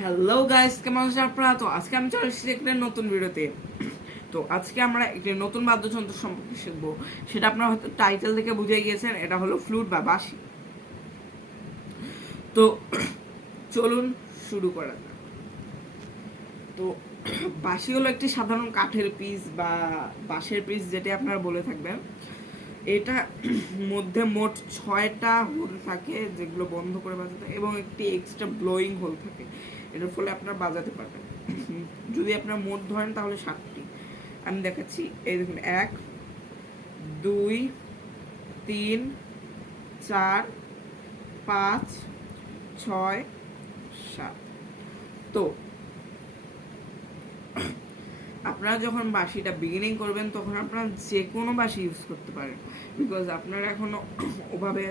Hello guys কেমন আছেন আপনারা? তো আজকে আমি চলে এসেছি একটা নতুন ভিডিওতে। তো আজকে আমরা একটি নতুন বাদ্যযন্ত্র সম্পর্কে শিখব। সেটা আপনারা হয়তো টাইটেল থেকে বুঝে গিয়েছেন, এটা হলো ফ্লুট বা বাঁশি। তো চলুন শুরু করা যাক। তো বাঁশি হলো একটি সাধারণ কাঠের পিস বা বাঁশের পিস যেটা আপনারা বলে থাকবেন। এটা মধ্যে মোট ছয়টা হোল থাকে যেগুলো বন্ধ করে বাজাতে এবং একটি এক্সট্রা ব্লোয়িং হোল থাকে। এটার ফলে আপনারা বাজাতে পারবেন। যদি আপনার মোট ধরেন তাহলে সাতটি। আমি দেখাচ্ছি, এই দেখুন, এক, দুই, তিন, চার, পাঁচ, ছয়, সাত। তো আপনারা যখন বাঁশিটা বিগিনিং করবেন, তখন আপনারা যে কোনো বাঁশি ইউজ করতে পারেন। বিকজ আপনারা এখনও ওভাবে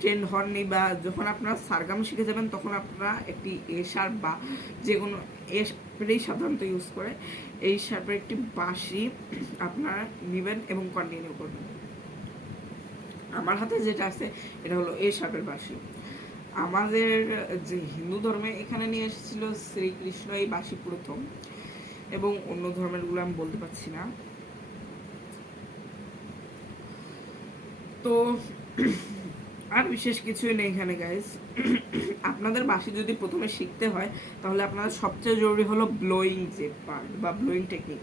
ট্রেন্ড হননি বা যখন আপনারা সারগাম শিখে যাবেন, তখন আপনারা একটি এ শার্প বা যে কোনো এ শার্পেরই সাধারণত ইউজ করে এই শার্পের একটি বাঁশি আপনারা নেবেন এবং কন্টিনিউ করবেন। আমার হাতে যেটা আছে, এটা হলো এ শার্পের বাঁশি। আমাদের যে হিন্দু ধর্মে এখানে নিয়ে এসেছিল শ্রীকৃষ্ণ এই বাঁশি প্রথম এবং অন্য ধর্মেরগুলো আমি বলতে পারছি না। তো আর বিশেষ কিছুই নেই এখানে গাইস আপনাদের বাঁশি যদি প্রথমে শিখতে হয়, তাহলে আপনাদের সবচেয়ে জরুরি হলো ব্লোয়িং যে পার্ট বা ব্লোয়িং টেকনিক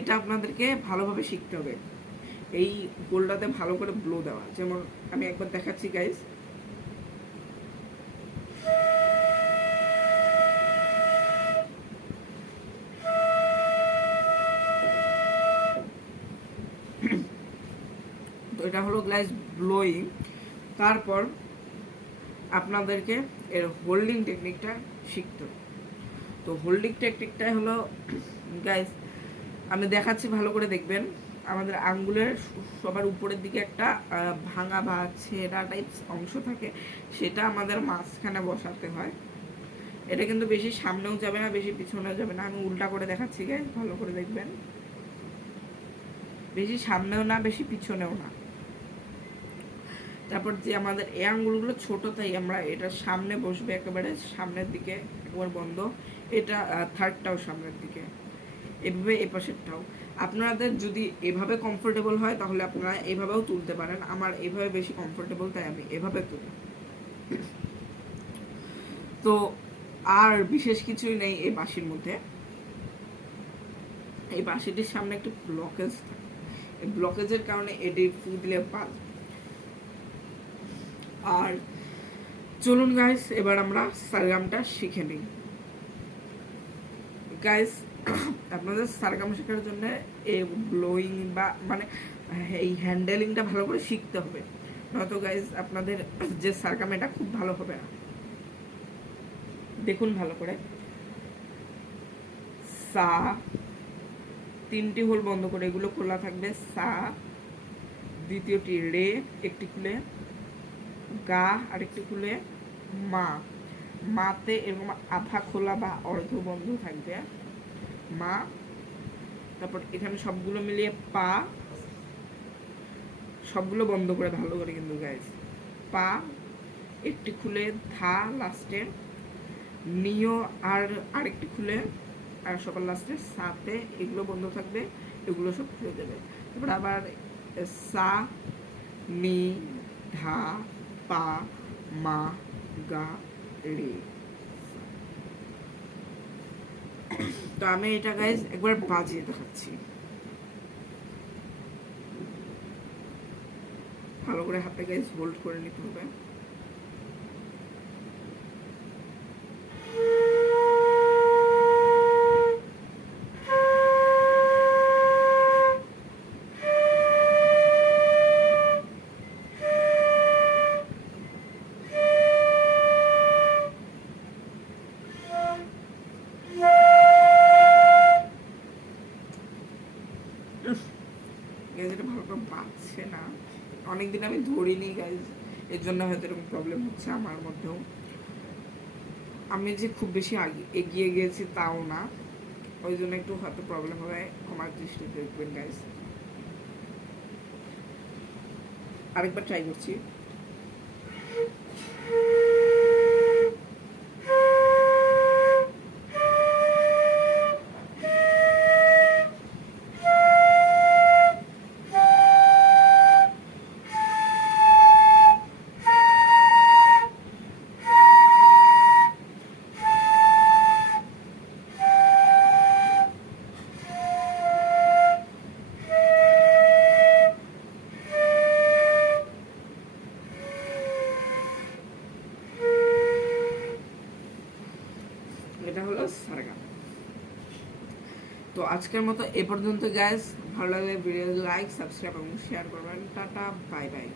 এটা আপনাদেরকে ভালোভাবে শিখতে হবে। এই গোলটাতে ভালো করে ব্লো দেওয়া। যেমন আমি একবার দেখাচ্ছি গাইস তো এটা হলো গ্লাস ব্লোয়িং তারপর আপনাদেরকে এর হোল্ডিং টেকনিকটা শিখতে তো হোল্ডিং টেকনিকটাই হলো গাইস আমি দেখাচ্ছি, ভালো করে দেখবেন। আমাদের আঙ্গুলের সবার উপরের দিকে একটা ভাঙা বা ছেঁড়া টাইপস অংশ থাকে, সেটা আমাদের মাঝখানে বসাতে হয়। এটা কিন্তু বেশি সামনেও যাবে না, বেশি পিছনেও যাবে না। আমি উল্টা করে দেখাচ্ছি গাইস ভালো করে দেখবেন। বেশি সামনেও না, বেশি পিছনেও না। তারপর যে আমাদের এই আঙ্গুলগুলো ছোট, তাই আমরা এটা সামনে বসবে একেবারে, সামনের দিকে একবার বন্ধ। এটা থার্ডটাও সামনের দিকে। এভাবে এ পাশেরটাও আপনাদের যদি এভাবে কমফোর্টেবল হয়, তাহলে আপনারা এভাবেও তুলতে পারেন। আমার এভাবে বেশি কমফোর্টেবল তাই আমি এভাবে তুলি। তো আর বিশেষ কিছুই নেই এই বাঁশির মধ্যে। এই বাঁশিটির সামনে একটি ব্লকেজ থাকে। এই ব্লকেজের কারণে এটি ফুটলে বাজ আর চলুন গাইস এবার আমরা সারগামটা শিখে নিই। গাইস আপনাদের সারগাম শেখার জন্য এই ব্লোয়িং বা মানে এই হ্যান্ডেলিংটা ভালো করে শিখতে হবে। নয়তো গাইস আপনাদের যে সারগাম, এটা খুব ভালো হবে না। দেখুন ভালো করে। সা, তিনটি হোল বন্ধ করে, এগুলো খোলা থাকবে। সা, দ্বিতীয়টি রে, একটি খুলে গা আরেকটি খুলে মা। মাতে এরকম আধা খোলা বা অর্ধ বন্ধ থাকবে। মা, তারপর এখানে সবগুলো মিলিয়ে পা, সবগুলো বন্ধ করে ভালো করে কিন্তু গাইজ পা, একটি খুলে ধা লাস্টে নিও আর আরেকটি খুলে, আর সবার লাস্টে সাতে, এগুলো বন্ধ থাকবে, এগুলো সব খুলে দেবে। তারপর আবার সা, নি, ধা পা মা গা রে তো আমি এটা গাইজ একবার বাজিয়ে দেখাচ্ছি। ভালো করে হাতে গাইজ হোল্ড করে নিতে হবে। অনেকদিন আমি ধরিনি গাইজ এর জন্য হয়তো এরকম প্রবলেম হচ্ছে আমার মধ্যেও। আমি যে খুব বেশি এগিয়ে গিয়েছি তাও না। ওই জন্য একটু হয়তো প্রবলেম হবে আমার দৃষ্টি দেখবেন গাইজ আরেকবার ট্রাই করছি। তো আজকের মতো এ পর্যন্ত গ্যাস ভালো লাগলে ভিডিও লাইক সাবস্ক্রাইব এবং শেয়ার করবেন। Tata bye bye